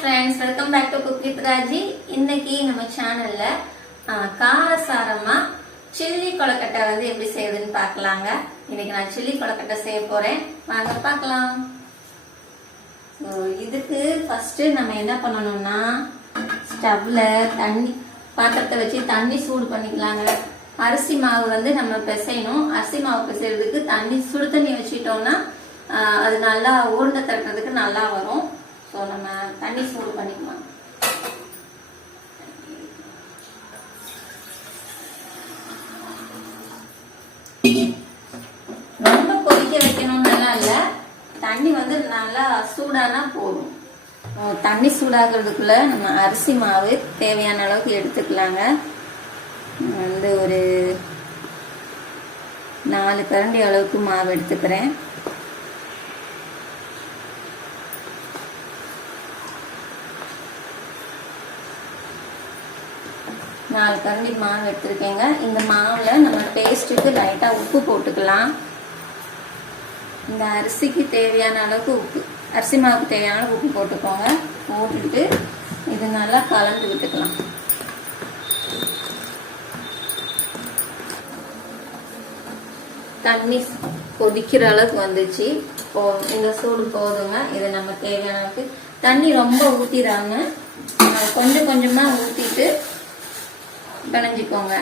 friends, welcome back to Cook with Raji. இன்னைக்கு நம்ம சேனல்ல காரசாரமா சில்லி கொழுக்கட்டை வந்து எப்படி செய்யறதுன்னு பார்க்கலாங்க. இன்னைக்கு நான் சில்லி கொழுக்கட்டை செய்ய போறேன். வாங்க பார்க்கலாம். இதுக்கு ஃபர்ஸ்ட் நம்ம என்ன பண்ணணும்னா ஸ்டவ்ல தண்ணி பாத்திரத்தை வச்சு தண்ணி சூடு பண்ணிக்கலாங்க. அரிசி மாவு வந்து நம்ம பிசையணும். அரிசி மாவு பிசைறதுக்கு தண்ணி சுடு தண்ணி வச்சுட்டோம்னா அது நல்லா உருண்டை தட்டுறதுக்கு நல்லா வரும். ஸோ நம்ம தண்ணி சூடு பண்ணிக்கலாம். ரொம்ப கொதிக்க வைக்கணும்னு நல்லா இல்லை, தண்ணி வந்து நல்லா சூடானா போதும். தண்ணி சூடாகிறதுக்குள்ள நம்ம அரிசி மாவு தேவையான அளவுக்கு எடுத்துக்கலாங்க. வந்து ஒரு 4 கரண்டி அளவுக்கு மாவு எடுத்துக்கிறேன். நாலு கரண்டி மாவு எடுத்துருக்கேங்க. இந்த மாவுல நம்ம டேஸ்ட்டுக்கு லைட்டா உப்பு போட்டுக்கலாம். இந்த அரிசிக்கு தேவையான அளவுக்கு உப்பு, அரிசி மாவுக்கு தேவையான உப்பு போட்டுக்கோங்க. போட்டுட்டு இது நல்லா கலந்து விட்டுக்கலாம். தண்ணி கொதிக்கிற அளவுக்கு வந்துச்சு. இந்த சூடு போதுங்க. இது நம்ம தேவையான அளவுக்கு தண்ணி ரொம்ப ஊத்திடாம கொஞ்சம் கொஞ்சமா ஊத்திட்டு பிணைஞ்சிக்கோங்க.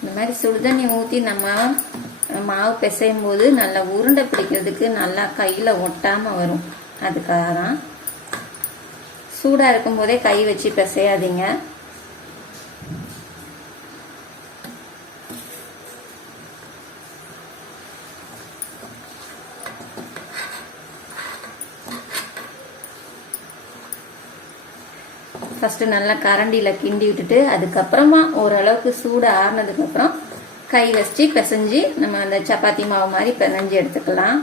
இந்த மாதிரி சுடுதண்ணி ஊற்றி நம்ம மாவு பிசையும் போது நல்லா உருண்டை பிடிக்கிறதுக்கு நல்லா கையில் ஒட்டாமல் வரும். அதுக்காக தான் சூடாக இருக்கும் போதே கை வச்சு பிசையாதீங்க. ஃபர்ஸ்ட் நல்லா கரண்டியில் கிண்டி விட்டுட்டு அதுக்கப்புறமா ஓரளவுக்கு சூடு ஆறுனதுக்கு அப்புறம் கை வச்சு பிசைஞ்சு நம்ம அந்த சப்பாத்தி மாவு மாதிரி பிசைஞ்சு எடுத்துக்கலாம்.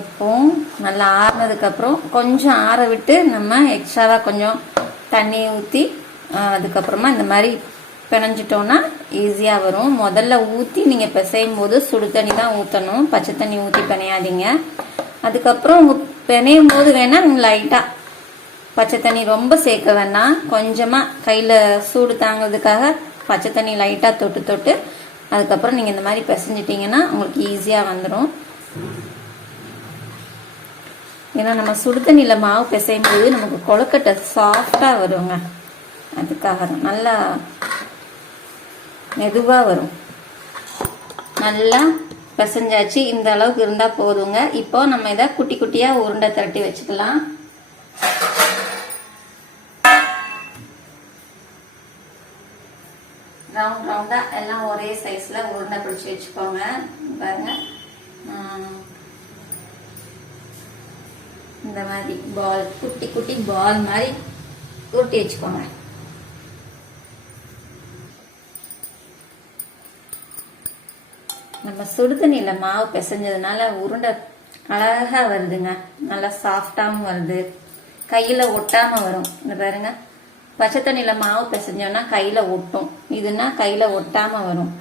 இப்போ நல்லா ஆறுனதுக்கு அப்புறம் கொஞ்சம் ஆற விட்டு நம்ம எக்ஸ்ட்ராவா கொஞ்சம் தண்ணி ஊற்றி அதுக்கப்புறமா இந்த மாதிரி பிணைஞ்சிட்டோம்னா ஈஸியா வரும். முதல்ல ஊற்றி நீங்க பிசையும் போது சுடு தண்ணி தான் ஊற்றணும், பச்சை தண்ணி ஊற்றி பிணையாதீங்க. அதுக்கப்புறம் பிணையும் போது வேணா லைட்டா பச்சை தண்ணி ரொம்ப சேர்க்க வேணாம், கொஞ்சமா கையில சூடு தாங்கிறதுக்காக பச்சை தண்ணி லைட்டா தொட்டு தொட்டு அதுக்கப்புறம் நீங்க இந்த மாதிரி பிசைஞ்சிட்டீங்கன்னா உங்களுக்கு ஈஸியா வந்துடும். ஏன்னா நம்ம சுடு தண்ணியில மாவு பிசையும் போது நமக்கு கொழுக்கட்டை சாஃப்டா வருங்க. அதுக்காக நல்லா மெதுவா வரும். நல்லா பிசைஞ்சாச்சு. இந்த அளவுக்கு இருந்தா போதுங்க. இப்போ நம்ம இதை குட்டி குட்டியா உருண்டை திரட்டி வச்சுக்கலாம். ரவுண்ட் ரவுண்டா எல்லாம் ஒரே சைஸ்ல உருண்டை பிடிச்சி வச்சுக்கோங்க. பாருங்க, இந்த மாதிரி பால் குட்டி குட்டி பால் மாதிரி உருட்டி வச்சுக்கோங்க. நம்ம சுடுதண்ணியில மாவு பிசைஞ்சதுனால உருண்டை அழகா வருதுங்க. நல்லா சாஃப்டாவும் வருது, கையில ஒட்டாம வரும். இந்த பாருங்க, பச்சை தண்ணியில மாவு பிசைஞ்சோம்னா கையில ஒட்டும், இதுனா கையில ஒட்டாம வரும்.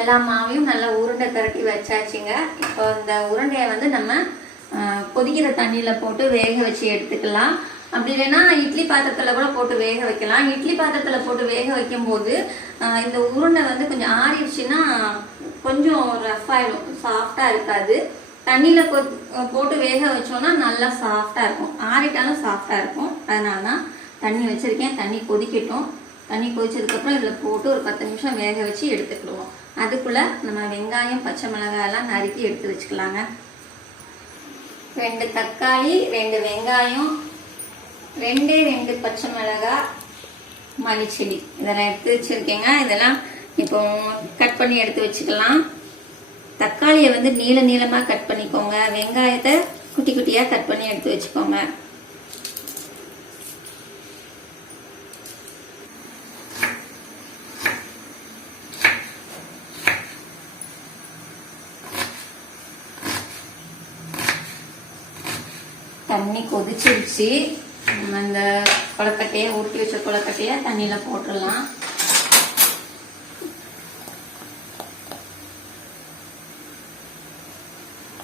எல்லா மாவையும் நல்லா உருண்டை திரட்டி வச்சாச்சுங்க. இப்போ இந்த உருண்டையை வந்து நம்ம கொதிக்கிற தண்ணியில போட்டு வேக வச்சு எடுத்துக்கலாம். அப்படி இல்லைன்னா இட்லி பாத்திரத்துல கூட போட்டு வேக வைக்கலாம். இட்லி பாத்திரத்துல போட்டு வேக வைக்கும் போது இந்த உருண்டை வந்து கொஞ்சம் ஆறிடுச்சுன்னா கொஞ்சம் ரஃப் ஆயிடும், சாஃப்டா இருக்காது. தண்ணியில போட்டு வேக வச்சோம்னா நல்லா சாஃப்டா இருக்கும், ஆறிட்டாலும் சாஃப்டா இருக்கும். அதனாலதான் தண்ணி வச்சிருக்கேன். தண்ணி கொதிக்கட்டும். தண்ணி கொதிச்சதுக்கு அப்புறம் இதுல போட்டு ஒரு 10 நிமிஷம் வேக வச்சு எடுத்துக்கிடுவோம். அதுக்குள்ள நம்ம வெங்காயம் பச்சை மிளகாய் எல்லாம் நறுக்கி எடுத்து வச்சுக்கலாங்க. 2 தக்காளி, 2 வெங்காயம், 2 பச்சை மிளகாய், மல்லிச்செடி இதெல்லாம் எடுத்து வச்சிருக்கேங்க. இதெல்லாம் இப்போ கட் பண்ணி எடுத்து வச்சுக்கலாம். தக்காளியை வந்து நீள நீளமா கட் பண்ணிக்கோங்க. வெங்காயத்தை குட்டி குட்டியா கட் பண்ணி எடுத்து வச்சுக்கோங்க. தண்ணி கொதிச்சிருச்சு. அந்த கொலக்கட்டையை ஊற்றி வச்ச கொலக்கட்டையை தண்ணியில போட்டுடலாம்.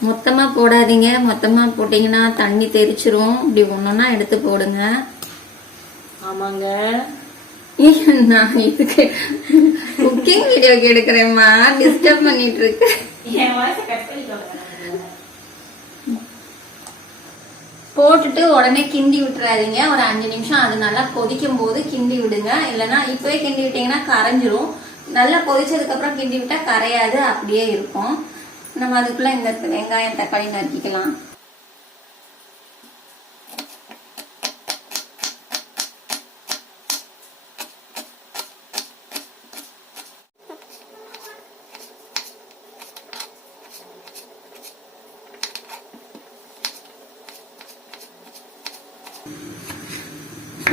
மொத்தமா போடாதீங்க, மொத்தமா போட்டீங்கன்னா தண்ணி தெரிச்சிரும். இப்படி ஒன்னொன்னா எடுத்து போடுங்க. ஆமாங்க, நான் இதுக்கு குக்கிங் வீடியோக்கு எடுக்கிறேம்மா, டிஸ்டர்ப் பண்ணிட்டு இருக்கு. போட்டுட்டு உடனே கிண்டி விட்டுறாதீங்க. ஒரு 5 நிமிஷம் அது நல்லா கொதிக்கும் போது கிண்டி விடுங்க. இல்லைன்னா இப்பவே கிண்டி விட்டீங்கன்னா கரைஞ்சிரும். நல்லா கொதிச்சதுக்கு அப்புறம் கிண்டி விட்டா கரையாது, அப்படியே இருக்கும். நம்ம அதுக்குள்ள இந்த வெங்காயம் தக்காளி நறுக்கிக்கலாம்.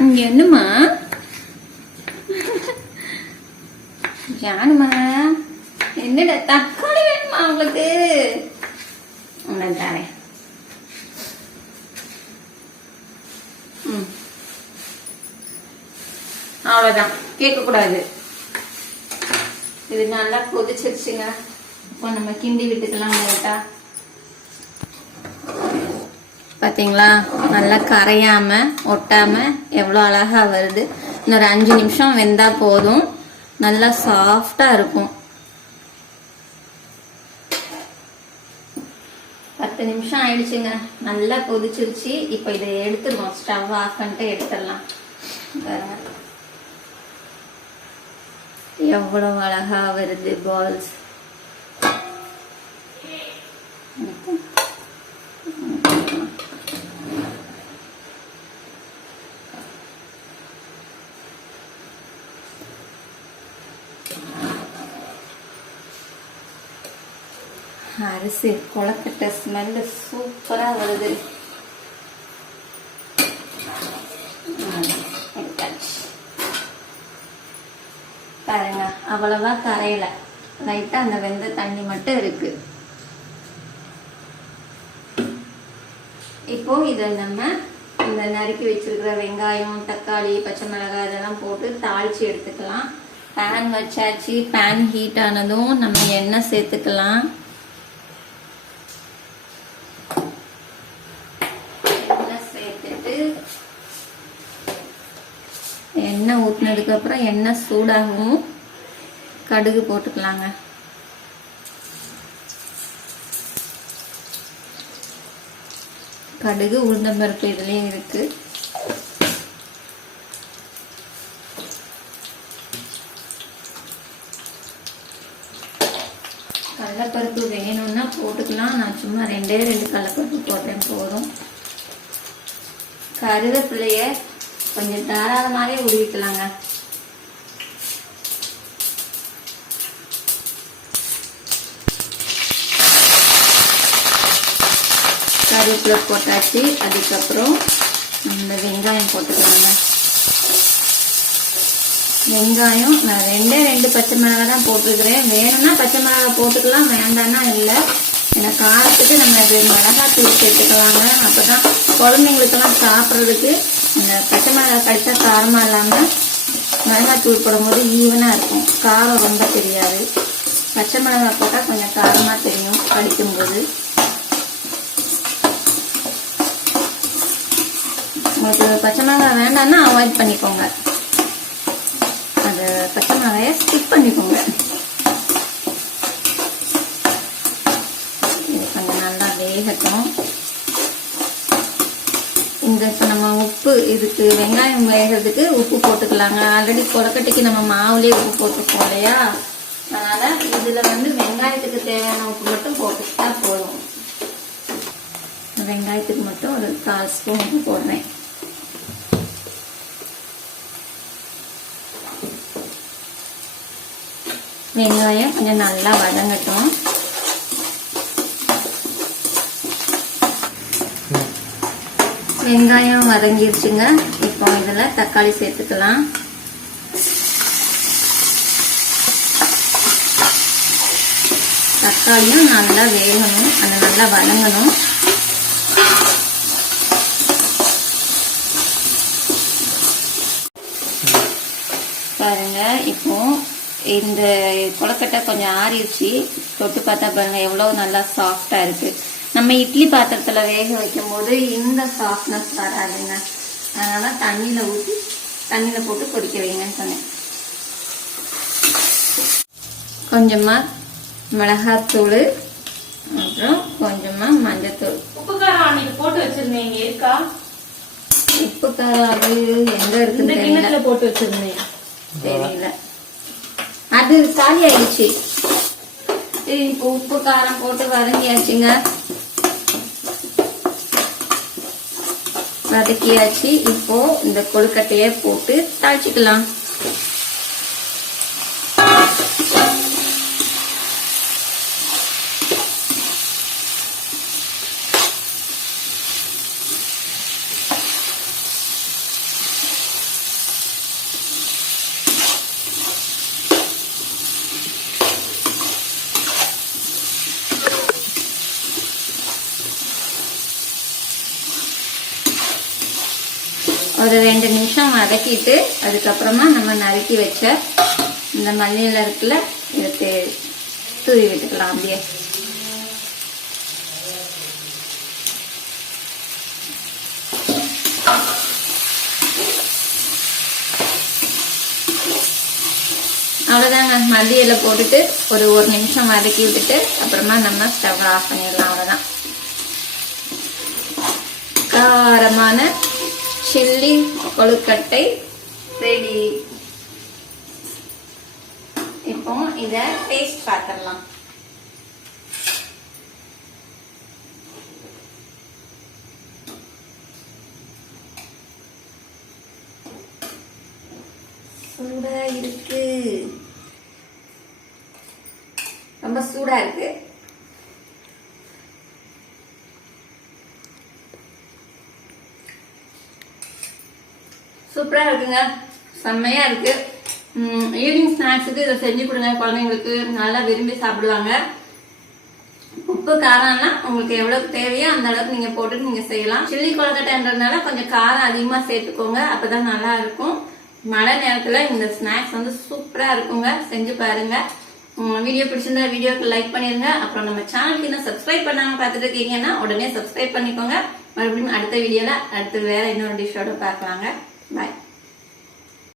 இங்க என்னம்மா ஜானுமா, என்னடா தக்காளி வேணுமா உங்களுக்கு? தரேன். அவ்வளவுதான், கேட்க கூடாது. இது நல்லா கொதிச்சிருச்சுங்க. இப்போ நம்ம கிண்டி விட்டுக்கலாம். லைட்டா பாத்தீங்களா, நல்லா கரையாம ஒட்டாம எவ்வளவு அழகா வருது. இன்னொரு 5 நிமிஷம் வெந்தா போதும், நல்லா சாஃப்டா இருக்கும். 10 நிமிஷம் ஆயிடுச்சுங்க, நல்லா கொதிச்சிருச்சு. இப்ப இதை எடுத்துருவோம், ஸ்டவ் ஆஃப் பண்ணிட்டு எடுத்துடலாம். எவ்வளவு அழகா வருது பால்ஸ். அரிசி கொலக்கட்டை ஸ்மெல் சூப்பரா வருது. பாருங்க, அவ்வளவா கரையில, லைட்டா அந்த வெந்த தண்ணி மட்டும் இருக்கு. இப்போ இதை நம்ம இந்த நறுக்கி வச்சிருக்கிற வெங்காயம், தக்காளி, பச்சை மிளகாய் இதெல்லாம் போட்டு தாளிச்சு எடுத்துக்கலாம். பேன் வச்சாச்சு. பேன் ஹீட் ஆனதும் நம்ம எண்ணெய் சேர்த்துக்கலாம். எண்ணெய் ஊற்றினதுக்கு அப்புறம் எண்ணெய் சூடாகவும் கடுகு போட்டுக்கலாங்க. கடுகு, உளுந்தம்பருப்பு இதுலயும் இருக்கு. கடலைப்பருப்பு வேணும்னா போட்டுக்கலாம். நான் சும்மா 2 கடலைப்பருப்பு போட்டேன் போதும். கருவேப்பிலைய கொஞ்சம் தாராளமாவே உருவிக்கலாங்க. கருவேப்பிலை போட்டாச்சு. அதுக்கப்புறம் இந்த வெங்காயம் போட்டுக்கலாங்க. வெங்காயம் நான் 2 பச்சை மிளகாய் தான் போட்டுக்கிறேன். வேணும்னா பச்சை மிளகாய் போட்டுக்கலாம், வேண்டாம்னா இல்லை. ஏன்னா காரத்துக்கு நம்ம இது மிளகாய் தூள் சேர்த்துக்கலாங்க. அப்பதான் குழந்தைங்களுக்கெல்லாம் சாப்பிட்றதுக்கு இந்த பச்சை மிளகாய் கடிச்சா காரமா இல்லாம மிளகாய் தூள் போடும்போது ஈவனா இருக்கும், காரம் ரொம்ப தெரியாது. பச்சை மிளகாய் போட்டா கொஞ்சம் காரமா தெரியும் கடிக்கும்போது. உங்களுக்கு பச்சை மிளகாய் வேண்டாம்னா அவாய்ட் பண்ணிக்கோங்க, அது பச்சை மிளகாயை ஸ்கிப் பண்ணிக்கோங்க. இது கொஞ்சம் நல்லா வேகட்டும். இந்த இப்போ நம்ம உப்பு, இதுக்கு வெங்காயம் வேகிறதுக்கு உப்பு போட்டுக்கலாங்க. ஆல்ரெடி கொலக்கட்டைக்கு நம்ம மாவுலேயே உப்பு போட்டுருக்கோம் இல்லையா, அதனால இதுல வெங்காயத்துக்கு தேவையான உப்பு மட்டும் போட்டுக்கிட்டா போதும். வெங்காயத்துக்கு மட்டும் ஒரு 1/4 ஸ்பூன் உப்பு போடுறேன். வெங்காயம் கொஞ்சம் நல்லா வதங்கட்டும். வெங்காயம் வதங்கிருச்சுங்க. இப்போ இதுல தக்காளி சேர்த்துக்கலாம். தக்காளியும் நல்லா வேகணும், அது நல்லா வதங்கணும். பாருங்க. இப்போ இந்த கொழுக்கட்டை கொஞ்சம் ஆறிடுச்சு. தொட்டு பார்த்தா பாருங்க எவ்வளோ நல்லா சாஃப்டா இருக்கு. நம்ம இட்லி பாத்திரத்துல வேக வைக்கும் போது இந்த சாஃப்ட்னஸ் வராதுங்க. அதனால தண்ணியில போட்டு கொதிக்க வைங்கன்னு சொன்னேன். கொஞ்சமா மிளகாத்தூள், அப்புறம் கொஞ்சமா மஞ்சத்தூள். உப்பு காரம் அன்னைக்கு போட்டு வச்சிருந்தீங்க இருக்கா? உப்பு காரம் அது எங்க இருக்குன்னு கிண்ணத்துல போட்டு வச்சிருந்தேன். தெரியல, அது காலி ஆயிடுச்சு. இப்போ உப்பு காரம் போட்டு வதங்கியாச்சுங்க. வதக்கியாச்சு. இப்போ இந்த கொழுக்கட்டைய போட்டு தாளிச்சுக்கலாம். ஒரு 2 நிமிஷம் வதக்கிட்டு அதுக்கப்புறமா நம்ம நறுக்கி வச்ச இந்த மல்லியில இருக்குல்ல, இதை தூவி விட்டுக்கலாம். அப்படியே அவ்வளவுதாங்க. மல்லி இலை போட்டுட்டு ஒரு 1 நிமிஷம் வதக்கி விட்டுட்டு அப்புறமா நம்ம ஸ்டவ் ஆஃப் பண்ணிடலாம். அவ்வளவுதான். காரமான சில்லி கொழுக்கட்டை ரெடி. இப்போ இத டேஸ்ட் பார்த்துடலாம். சூடா இருக்கு, ரொம்ப சூடா இருக்கு. சூப்பரா இருக்குங்க, செம்மையா இருக்கு. ஈவினிங் ஸ்நாக்ஸுக்கு இதை செஞ்சு கொடுங்க, குழந்தைங்களுக்கு நல்லா விரும்பி சாப்பிடுவாங்க. உப்பு காரம்லாம் உங்களுக்கு எவ்வளவு தேவையோ அந்த அளவுக்கு நீங்க போட்டுட்டு நீங்க செய்யலாம். சில்லி கொழுக்கட்டைன்றதுனால கொஞ்சம் காரம் அதிகமா சேர்த்துக்கோங்க, அப்பதான் நல்லா இருக்கும். மழை நேரத்துல இந்த ஸ்நாக்ஸ் வந்து சூப்பரா இருக்குங்க, செஞ்சு பாருங்க. வீடியோ பிடிச்சிருந்தா வீடியோக்கு லைக் பண்ணிருங்க. அப்புறம் நம்ம சேனலுக்கு இன்னும் சப்ஸ்கிரைப் பண்ணாம பார்த்துட்டு இருக்கீங்கன்னா உடனே சப்ஸ்கிரைப் பண்ணிக்கோங்க. மறுபடியும் அடுத்த வீடியோல அடுத்து வேற இன்னொரு டிஷ்ஷோட பார்க்கலாங்க. பாய்.